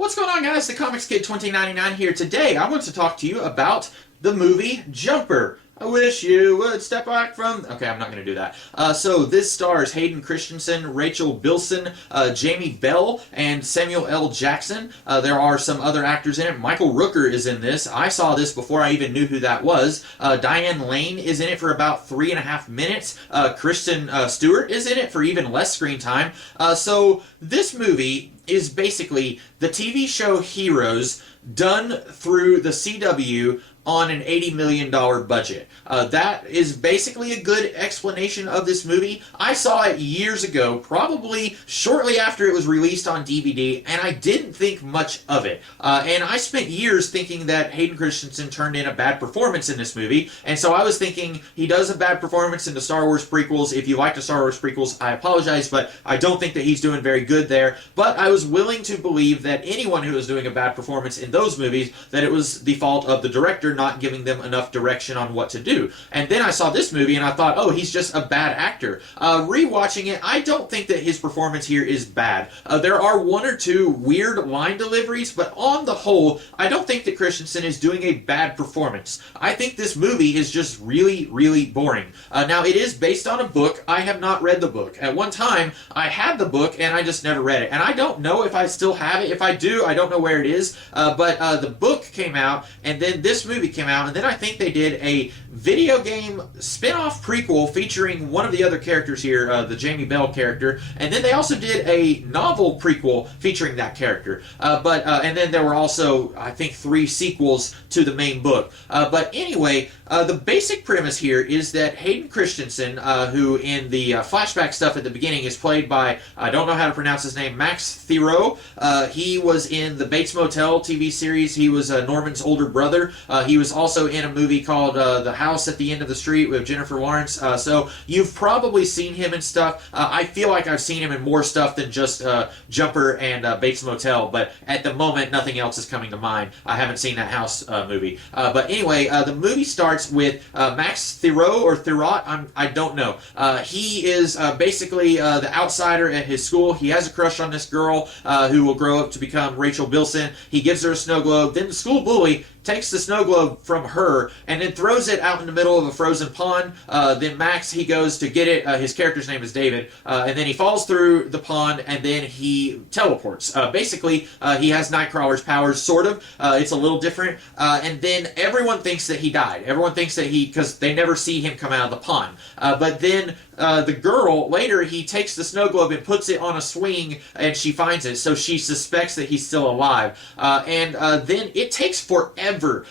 What's going on, guys? The Comics Kid 2099 here. Today, I want to talk to you about the movie Jumper. I wish you would step back from... Okay, I'm not going to do that. So this stars Hayden Christensen, Rachel Bilson, Jamie Bell, and Samuel L. Jackson. There are some other actors in it. Michael Rooker is in this. I saw this before I even knew who that was. Diane Lane is in it for about 3.5 minutes. Kristen Stewart is in it for even less screen time. So this movie is basically the TV show Heroes done through the CW on an $80 million budget. That is basically a good explanation of this movie. I saw it years ago, probably shortly after it was released on DVD, and I didn't think much of it. And I spent years thinking that Hayden Christensen turned in a bad performance in this movie, and so I was thinking he does a bad performance in the Star Wars prequels. If you like the Star Wars prequels, I apologize, but I don't think that he's doing very good there. But I was willing to believe that anyone who was doing a bad performance in those movies, that it was the fault of the director not giving them enough direction on what to do. And then I saw this movie and I thought, oh, he's just a bad actor. Rewatching it, I don't think that his performance here is bad. There are one or two weird line deliveries, but on the whole, I don't think that Christensen is doing a bad performance. I think this movie is just really, really boring. Now, it is based on a book. I have not read the book. At one time, I had the book and I just never read it. And I don't know if I still have it. If I do, I don't know where it is. But the book came out, and then this movie came out, and then I think they did a video game spin-off prequel featuring one of the other characters here, the Jamie Bell character, and then they also did a novel prequel featuring that character. And then there were also, I think, 3 sequels to the main book. But anyway, the basic premise here is that Hayden Christensen, who in the flashback stuff at the beginning is played by, I don't know how to pronounce his name, Max Thieriot. He was in the Bates Motel TV series. He was Norman's older brother. He was also in a movie called The House at the End of the Street with Jennifer Lawrence. So you've probably seen him in stuff. I feel like I've seen him in more stuff than just Jumper and Bates Motel, but at the moment, nothing else is coming to mind. I haven't seen that House movie. But anyway, the movie starts with Max Thieriot, or Thieriot, I don't know. He is basically the outsider at his school. He has a crush on this girl who will grow up to become Rachel Bilson. He gives her a snow globe. Then the school bully takes the snow globe from her and then throws it out in the middle of a frozen pond. Then Max, he goes to get it. His character's name is David. And then he falls through the pond and then he teleports. Basically, he has Nightcrawler's powers, sort of. It's a little different. And then everyone thinks that he died. Everyone thinks that because they never see him come out of the pond. But then the girl, later, he takes the snow globe and puts it on a swing and she finds it. So she suspects that he's still alive. And then it takes forever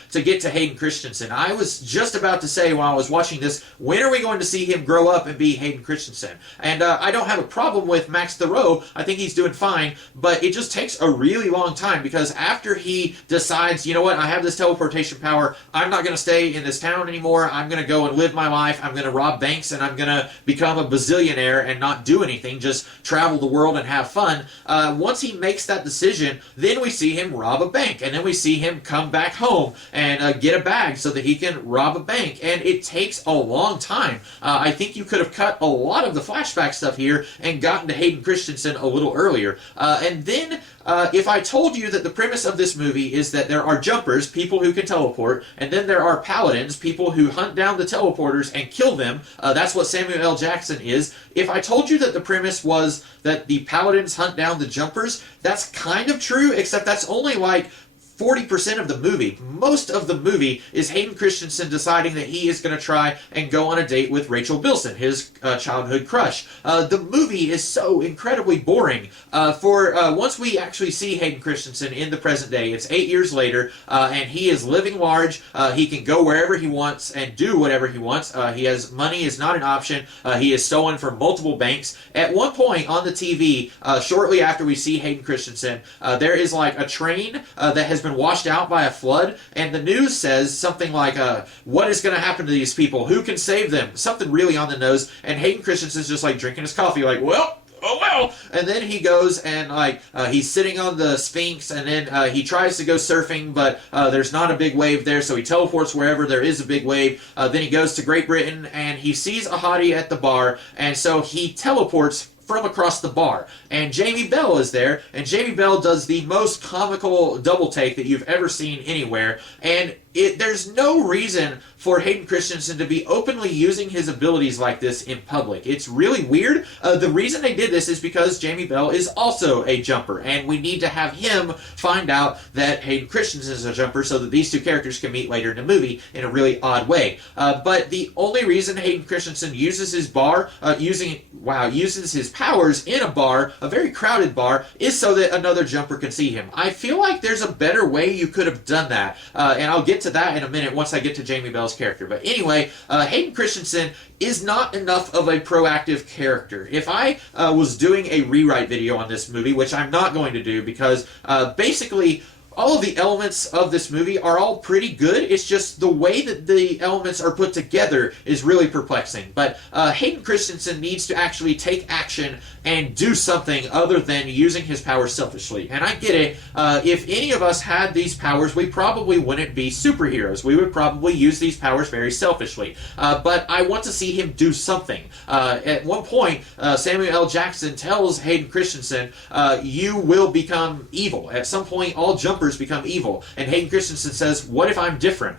to get to Hayden Christensen. I was just about to say while I was watching this, when are we going to see him grow up and be Hayden Christensen? And I don't have a problem with Max Thieriot. I think he's doing fine, but it just takes a really long time because after he decides, you know what, I have this teleportation power, I'm not going to stay in this town anymore, I'm going to go and live my life, I'm going to rob banks, and I'm going to become a bazillionaire and not do anything, just travel the world and have fun. Once he makes that decision, then we see him rob a bank, and then we see him come back home and get a bag so that he can rob a bank. And it takes a long time. I think you could have cut a lot of the flashback stuff here and gotten to Hayden Christensen a little earlier. And then if I told you that the premise of this movie is that there are jumpers, people who can teleport, and then there are paladins, people who hunt down the teleporters and kill them, that's what Samuel L. Jackson is. If I told you that the premise was that the paladins hunt down the jumpers, that's kind of true, except that's only like 40% of the movie. Most of the movie is Hayden Christensen deciding that he is going to try and go on a date with Rachel Bilson, his childhood crush. The movie is so incredibly boring. Once we actually see Hayden Christensen in the present day, it's 8 years later, and he is living large. He can go wherever he wants and do whatever he wants. He has money is not an option. He is stolen from multiple banks. At one point on the TV, shortly after we see Hayden Christensen, there is like a train that has been washed out by a flood, and the news says something like, what is going to happen to these people? Who can save them? Something really on the nose, and Hayden Christensen's just like drinking his coffee like, well, oh well. And then he goes and he's sitting on the Sphinx, and then he tries to go surfing, but there's not a big wave there, so he teleports wherever there is a big wave. Then he goes to Great Britain and he sees a hottie at the bar, and so he teleports from across the bar. And Jamie Bell is there, and Jamie Bell does the most comical double take that you've ever seen anywhere. And there's no reason for Hayden Christensen to be openly using his abilities like this in public. It's really weird. The reason they did this is because Jamie Bell is also a jumper, and we need to have him find out that Hayden Christensen is a jumper so that these two characters can meet later in the movie in a really odd way. But the only reason Hayden Christensen uses his uses his powers in a bar, a very crowded bar, is so that another jumper can see him. I feel like there's a better way you could have done that, and I'll get to that in a minute once I get to Jamie Bell's character. But anyway, Hayden Christensen is not enough of a proactive character. If I was doing a rewrite video on this movie, which I'm not going to do because basically all of the elements of this movie are all pretty good. It's just the way that the elements are put together is really perplexing. But Hayden Christensen needs to actually take action and do something other than using his powers selfishly. And I get it. If any of us had these powers, we probably wouldn't be superheroes. We would probably use these powers very selfishly. But I want to see him do something. At one point, Samuel L. Jackson tells Hayden Christensen, you will become evil. At some point, all jumpers become evil. And Hayden Christensen says, what if I'm different?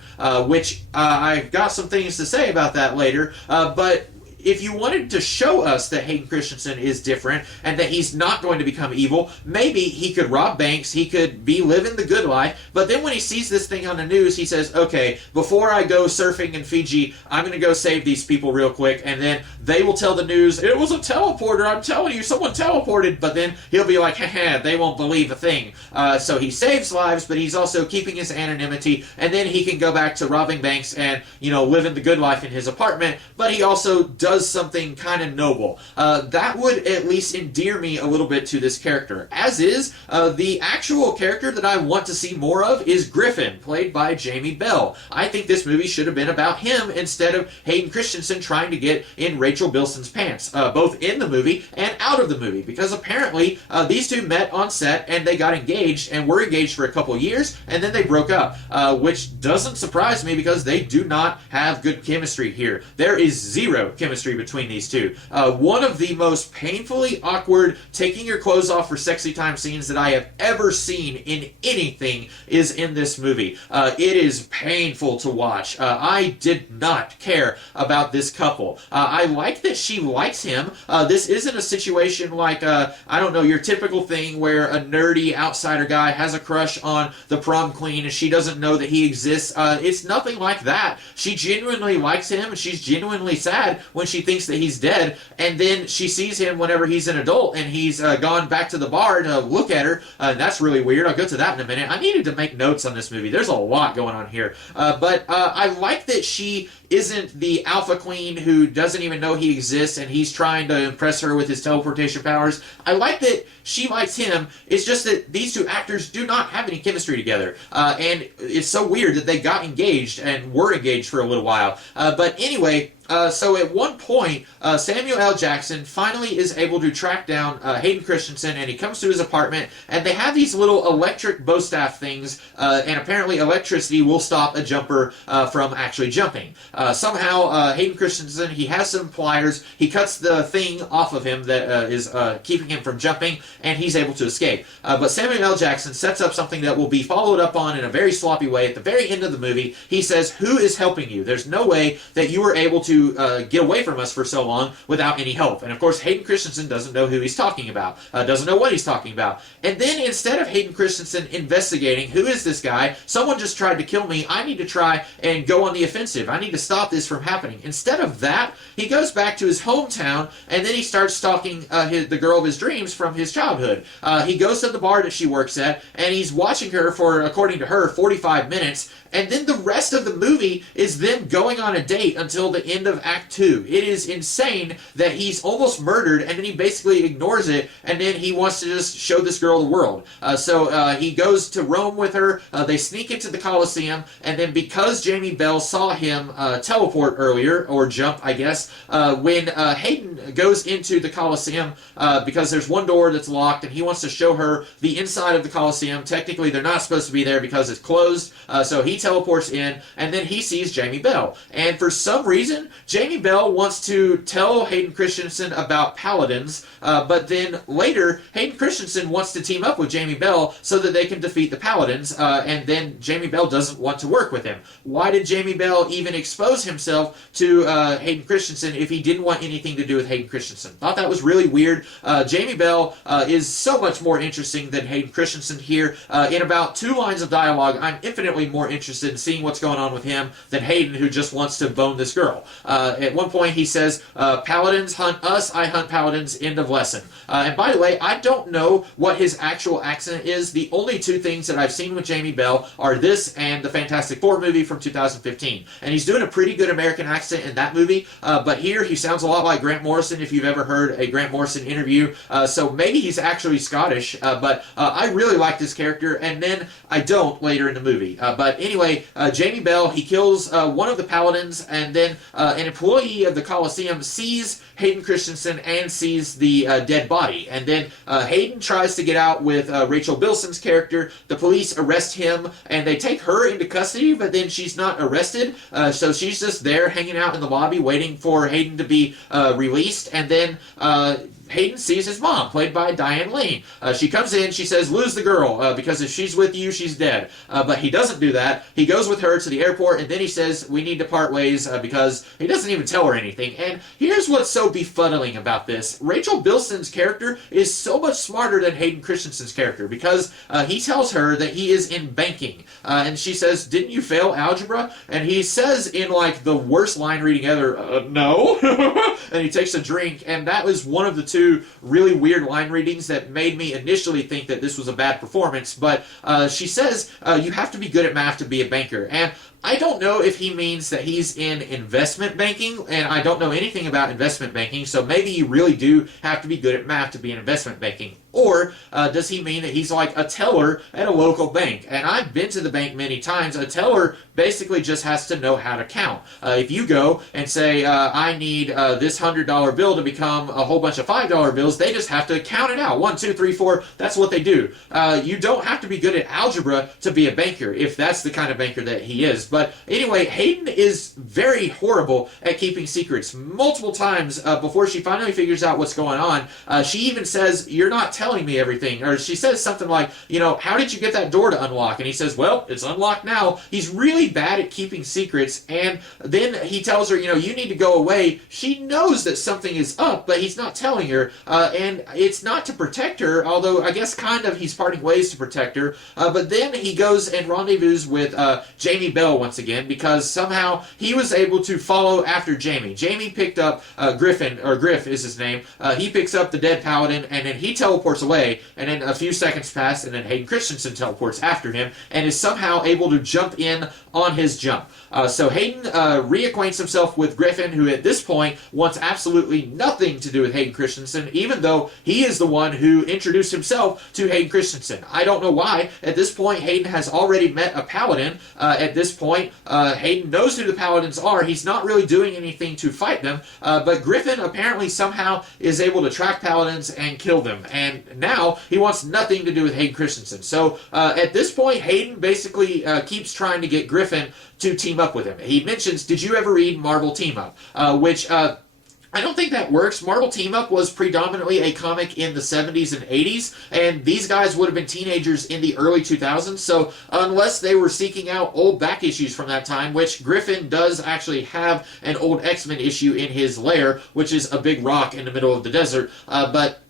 Which I've got some things to say about that later. But if you wanted to show us that Hayden Christensen is different and that he's not going to become evil, maybe he could rob banks, he could be living the good life, but then when he sees this thing on the news, he says, okay, before I go surfing in Fiji, I'm going to go save these people real quick, and then they will tell the news, it was a teleporter, I'm telling you, someone teleported, but then he'll be like, haha, they won't believe a thing. So he saves lives, but he's also keeping his anonymity, and then he can go back to robbing banks and, living the good life in his apartment, but he also does something kind of noble. That would at least endear me a little bit to this character. As is, the actual character that I want to see more of is Griffin, played by Jamie Bell. I think this movie should have been about him instead of Hayden Christensen trying to get in Rachel Bilson's pants, both in the movie and out of the movie, because apparently these two met on set and they got engaged and were engaged for a couple years and then they broke up, which doesn't surprise me because they do not have good chemistry here. There is zero chemistry between these two. One of the most painfully awkward taking your clothes off for sexy time scenes that I have ever seen in anything is in this movie. It is painful to watch. I did not care about this couple. I like that she likes him. This isn't a situation like, I don't know, your typical thing where a nerdy outsider guy has a crush on the prom queen and she doesn't know that he exists. It's nothing like that. She genuinely likes him and she's genuinely sad when she thinks that he's dead, and then she sees him whenever he's an adult and he's gone back to the bar to look at her. That's really weird. I'll go to that in a minute. I needed to make notes on this movie. There's a lot going on here. But I like that she isn't the alpha queen who doesn't even know he exists and he's trying to impress her with his teleportation powers. I like that she likes him. It's just that these two actors do not have any chemistry together. And it's so weird that they got engaged and were engaged for a little while. But anyway, so at one point, Samuel L. Jackson finally is able to track down Hayden Christensen, and he comes to his apartment, and they have these little electric bow staff things, and apparently electricity will stop a jumper from actually jumping. Somehow, Hayden Christensen, he has some pliers, he cuts the thing off of him that is keeping him from jumping, and he's able to escape. But Samuel L. Jackson sets up something that will be followed up on in a very sloppy way. At the very end of the movie, he says, who is helping you? There's no way that you were able to get away from us for so long without any help. And of course, Hayden Christensen doesn't know who he's talking about, doesn't know what he's talking about. And then instead of Hayden Christensen investigating, who is this guy? Someone just tried to kill me. I need to try and go on the offensive. I need to stop this from happening. Instead of that, he goes back to his hometown and then he starts stalking the girl of his dreams from his childhood. He goes to the bar that she works at and he's watching her for, according to her, 45 minutes. And then the rest of the movie is them going on a date until the end of Act 2. It is insane that he's almost murdered and then he basically ignores it and then he wants to just show this girl the world. So he goes to Rome with her, they sneak into the Colosseum, and then because Jamie Bell saw him teleport earlier, or jump I guess, when Hayden goes into the Colosseum, because there's one door that's locked and he wants to show her the inside of the Colosseum. Technically they're not supposed to be there because it's closed, so he teleports in and then he sees Jamie Bell. And for some reason, Jamie Bell wants to tell Hayden Christensen about Paladins, but then later Hayden Christensen wants to team up with Jamie Bell so that they can defeat the Paladins, and then Jamie Bell doesn't want to work with him. Why did Jamie Bell even expose himself to Hayden Christensen if he didn't want anything to do with Hayden Christensen? Thought that was really weird. Jamie Bell is so much more interesting than Hayden Christensen here. In about 2 lines of dialogue, I'm infinitely more interested in seeing what's going on with him than Hayden, who just wants to bone this girl. At one point he says, Paladins hunt us, I hunt Paladins, end of lesson. And by the way, I don't know what his actual accent is. The only 2 things that I've seen with Jamie Bell are this and the Fantastic Four movie from 2015. And he's doing a pretty good American accent in that movie, but here he sounds a lot like Grant Morrison, if you've ever heard a Grant Morrison interview. So maybe he's actually Scottish, but I really like this character, and then I don't later in the movie. But anyway, Jamie Bell, he kills one of the Paladins, and then an employee of the Coliseum sees Hayden Christensen and sees the dead body. And then Hayden tries to get out with Rachel Bilson's character. The police arrest him, and they take her into custody, but then she's not arrested. So she's just there hanging out in the lobby waiting for Hayden to be released. And then Hayden sees his mom, played by Diane Lane. She comes in, she says, lose the girl, because if she's with you, she's dead. But he doesn't do that. He goes with her to the airport, and then he says, we need to part ways, because he doesn't even tell her anything. And here's what's so befuddling about this. Rachel Bilson's character is so much smarter than Hayden Christensen's character, because he tells her that he is in banking. And she says, didn't you fail algebra? And he says in like the worst line reading ever, no. And he takes a drink, and that was one of the 2 really weird line readings that made me initially think that this was a bad performance. But she says, you have to be good at math to be a banker. And I don't know if he means that he's in investment banking, and I don't know anything about investment banking, so maybe you really do have to be good at math to be in investment banking. Or does he mean that he's like a teller at a local bank? And I've been to the bank many times. A teller basically just has to know how to count. If you go and say, I need this $100 bill to become a whole bunch of $5 bills, they just have to count it out. 1, 2, 3, 4. That's what they do. You don't have to be good at algebra to be a banker, if that's the kind of banker that he is. But anyway, Hayden is very horrible at keeping secrets. Multiple times before she finally figures out what's going on, she even says, you're not telling me everything. Or she says something like, how did you get that door to unlock? And he says, well, it's unlocked now. He's really bad at keeping secrets. And then he tells her, you need to go away. She knows that something is up, but he's not telling her. And it's not to protect her, although I guess kind of he's parting ways to protect her. But then he goes and rendezvous with Jamie Bell once again, because somehow he was able to follow after Jamie. Jamie picked up Griffin, or Griff is his name. He picks up the dead Paladin, and then he teleports away, and then a few seconds pass, and then Hayden Christensen teleports after him, and is somehow able to jump in on his jump. So Hayden reacquaints himself with Griffin, who at this point wants absolutely nothing to do with Hayden Christensen, even though he is the one who introduced himself to Hayden Christensen. I don't know why. At this point, Hayden has already met a Paladin. At this point, Hayden knows who the Paladins are. He's not really doing anything to fight them, but Griffin apparently somehow is able to track Paladins and kill them, and now he wants nothing to do with Hayden Christensen. So at this point, Hayden basically keeps trying to get Griffin to team up with him. He mentions, did you ever read Marvel Team Up? Which I don't think that works. Marvel Team Up was predominantly a comic in the 70s and 80s, and these guys would have been teenagers in the early 2000s, so unless they were seeking out old back issues from that time, which Griffin does actually have an old X-Men issue in his lair, which is a big rock in the middle of the desert, but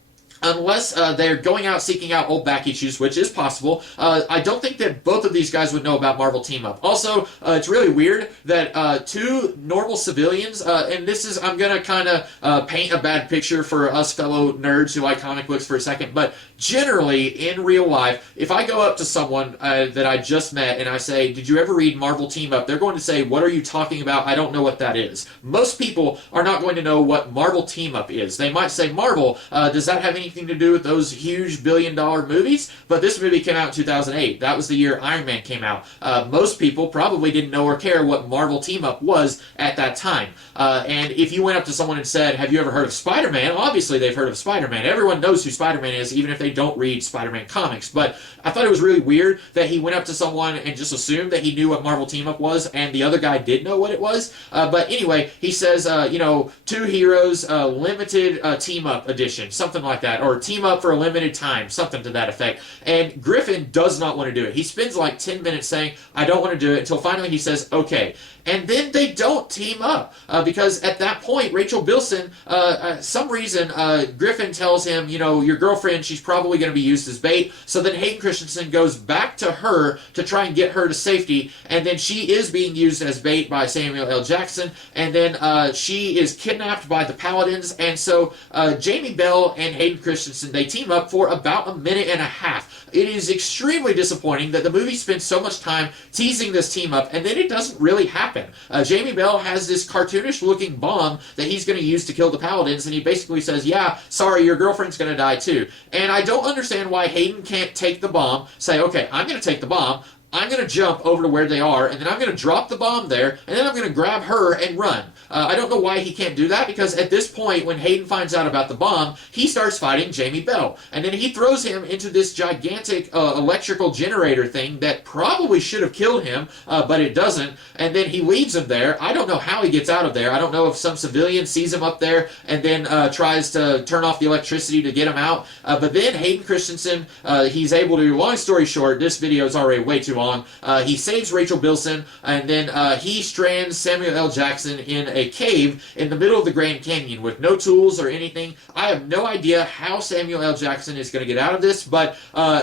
unless they're going out seeking out old back issues, which is possible, I don't think that both of these guys would know about Marvel Team Up. Also, it's really weird that 2 normal civilians, and this is, I'm going to kind of paint a bad picture for us fellow nerds who like comic books for a second, but generally, in real life, if I go up to someone that I just met and I say, did you ever read Marvel Team Up? They're going to say, what are you talking about? I don't know what that is. Most people are not going to know what Marvel Team Up is. They might say, Marvel, does that have anything anything to do with those huge billion-dollar movies, but this movie came out in 2008. That was the year Iron Man came out. Most people probably didn't know or care what Marvel Team-Up was at that time. And if you went up to someone and said, have you ever heard of Spider-Man? Obviously, they've heard of Spider-Man. Everyone knows who Spider-Man is, even if they don't read Spider-Man comics. But I thought it was really weird that he went up to someone and just assumed that he knew what Marvel Team-Up was, and the other guy did know what it was. But anyway, he says, two heroes, limited team-up edition, something like that, or team-up for a limited time, something to that effect. And Griffin does not want to do it. He spends like 10 minutes saying, I don't want to do it, until finally he says, okay. And then they don't team up because at that point, Rachel Bilson, some reason, Griffin tells him, your girlfriend, she's probably going to be used as bait. So then Hayden Christensen goes back to her to try and get her to safety. And then she is being used as bait by Samuel L. Jackson. And then she is kidnapped by the Paladins. And so Jamie Bell and Hayden Christensen, they team up for about a minute and a half. It is extremely disappointing that the movie spends so much time teasing this team up, and then it doesn't really happen. Jamie Bell has this cartoonish-looking bomb that he's going to use to kill the Paladins, and he basically says, yeah, sorry, your girlfriend's going to die too. And I don't understand why Hayden can't take the bomb, say, okay, I'm going to take the bomb, I'm going to jump over to where they are, and then I'm going to drop the bomb there, and then I'm going to grab her and run. I don't know why he can't do that, because at this point, when Hayden finds out about the bomb, he starts fighting Jamie Bell. And then he throws him into this gigantic electrical generator thing that probably should have killed him, but it doesn't. And then he leaves him there. I don't know how he gets out of there. I don't know if some civilian sees him up there and then tries to turn off the electricity to get him out. But then Hayden Christensen, he's able to, long story short, this video is already way too long. He saves Rachel Bilson, and then he strands Samuel L. Jackson in a cave in the middle of the Grand Canyon with no tools or anything. I have no idea how Samuel L. Jackson is going to get out of this, but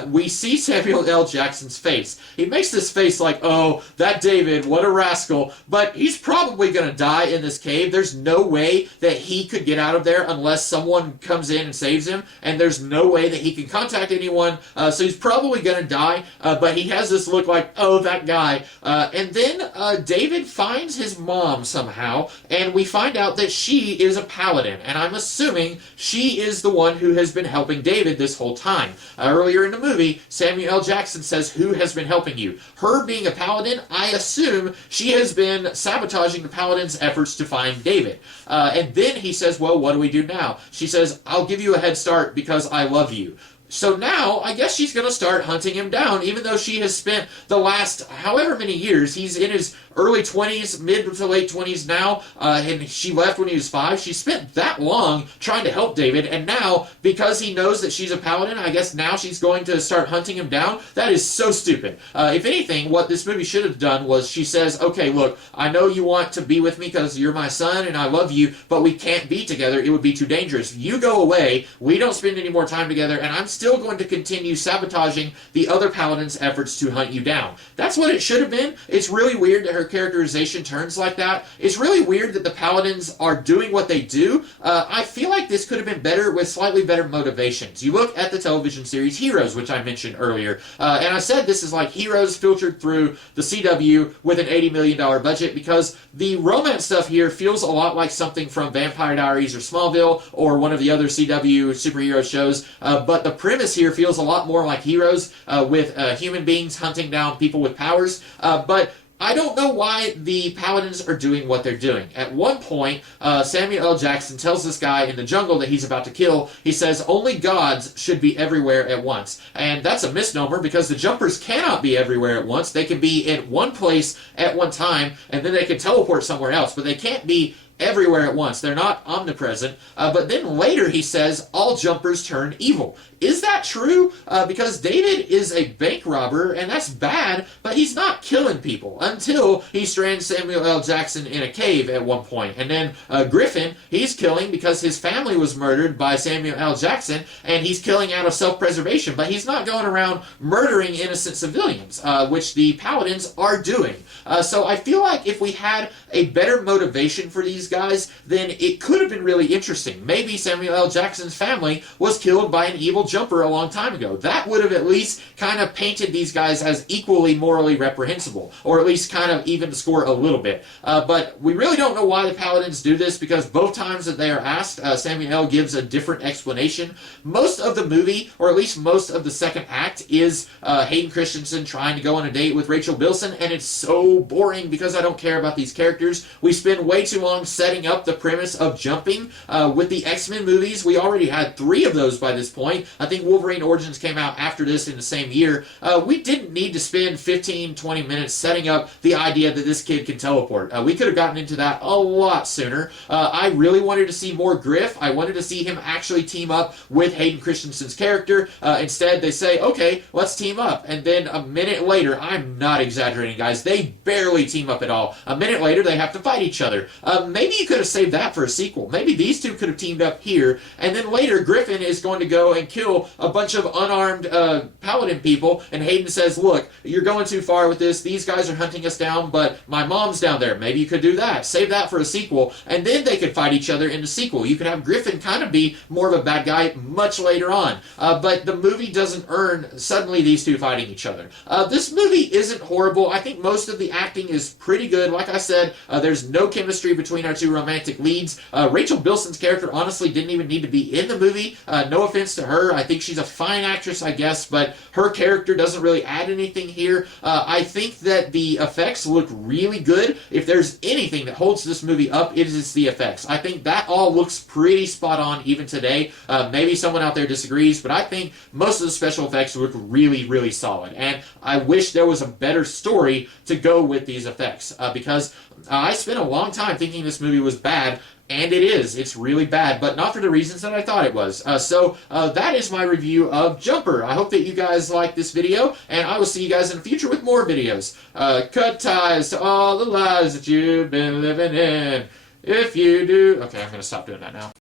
we see Samuel L. Jackson's face. He makes this face like, oh, that David, what a rascal, but he's probably going to die in this cave. There's no way that he could get out of there unless someone comes in and saves him, and there's no way that he can contact anyone, so he's probably going to die, but he has this look like, oh, that guy. And then David finds his mom somehow, and we find out that she is a paladin, and I'm assuming she is the one who has been helping David this whole time. Earlier in the movie, Samuel L. Jackson says, who has been helping you? Her being a paladin, I assume she has been sabotaging the paladin's efforts to find David. And then he says, well, what do we do now? She says, I'll give you a head start because I love you. So now, I guess she's going to start hunting him down, even though she has spent the last however many years. He's in his early 20s, mid to late 20s now, and she left when he was 5. She spent that long trying to help David, and now, because he knows that she's a paladin, I guess now she's going to start hunting him down. That is so stupid. If anything, what this movie should have done was she says, okay, look, I know you want to be with me because you're my son and I love you, but we can't be together. It would be too dangerous. You go away, we don't spend any more time together, and I'm still going to continue sabotaging the other paladin's efforts to hunt you down. That's what it should have been. It's really weird that her characterization turns like that. It's really weird that the paladins are doing what they do. I feel like this could have been better with slightly better motivations. You look at the television series Heroes, which I mentioned earlier, and I said this is like Heroes filtered through the CW with an $80 million budget, because the romance stuff here feels a lot like something from Vampire Diaries or Smallville or one of the other CW superhero shows, but the premise here feels a lot more like Heroes, with human beings hunting down people with powers, but I don't know why the Paladins are doing what they're doing. At one point, Samuel L. Jackson tells this guy in the jungle that he's about to kill, he says, only gods should be everywhere at once. And that's a misnomer, because the Jumpers cannot be everywhere at once. They can be in one place at one time, and then they can teleport somewhere else, but they can't be everywhere at once. They're not omnipresent. But then later he says, all Jumpers turn evil. Is that true? Because David is a bank robber, and that's bad, but he's not killing people until he strands Samuel L. Jackson in a cave at one point. And then Griffin, he's killing because his family was murdered by Samuel L. Jackson, and he's killing out of self-preservation, but he's not going around murdering innocent civilians, which the Paladins are doing. So I feel like if we had a better motivation for these these guys, then it could have been really interesting. Maybe Samuel L. Jackson's family was killed by an evil jumper a long time ago. That would have at least kind of painted these guys as equally morally reprehensible, or at least kind of even score a little bit. But we really don't know why the Paladins do this, because both times that they are asked, Samuel L. gives a different explanation. Most of the movie, or at least most of the second act, is Hayden Christensen trying to go on a date with Rachel Bilson, and it's so boring because I don't care about these characters. We spend way too long setting up the premise of jumping. With the X-Men movies, we already had 3 of those by this point. I think Wolverine Origins came out after this in the same year. We didn't need to spend 15-20 minutes setting up the idea that this kid can teleport. We could have gotten into that a lot sooner. I really wanted to see more Griff. I wanted to see him actually team up with Hayden Christensen's character. Instead, they say, okay, let's team up. And then a minute later, I'm not exaggerating, guys, they barely team up at all. A minute later, they have to fight each other. Maybe you could have saved that for a sequel. Maybe these two could have teamed up here, and then later Griffin is going to go and kill a bunch of unarmed Paladin people, and Hayden says, look, you're going too far with this. These guys are hunting us down, but my mom's down there. Maybe you could do that. Save that for a sequel, and then they could fight each other in the sequel. You could have Griffin kind of be more of a bad guy much later on. But the movie doesn't earn suddenly these two fighting each other. This movie isn't horrible. I think most of the acting is pretty good. Like I said, there's no chemistry between our two romantic leads. Rachel Bilson's character honestly didn't even need to be in the movie. No offense to her. I think she's a fine actress, I guess, but her character doesn't really add anything here. I think that the effects look really good. If there's anything that holds this movie up, it is the effects. I think that all looks pretty spot on even today. Maybe someone out there disagrees, but I think most of the special effects look really, really solid. And I wish there was a better story to go with these effects, because I spent a long time thinking this movie was bad, and it is. It's really bad, but not for the reasons that I thought it was. So that is my review of Jumper. I hope that you guys like this video, and I will see you guys in the future with more videos. Cut ties to all the lies that you've been living in. If you do... Okay, I'm going to stop doing that now.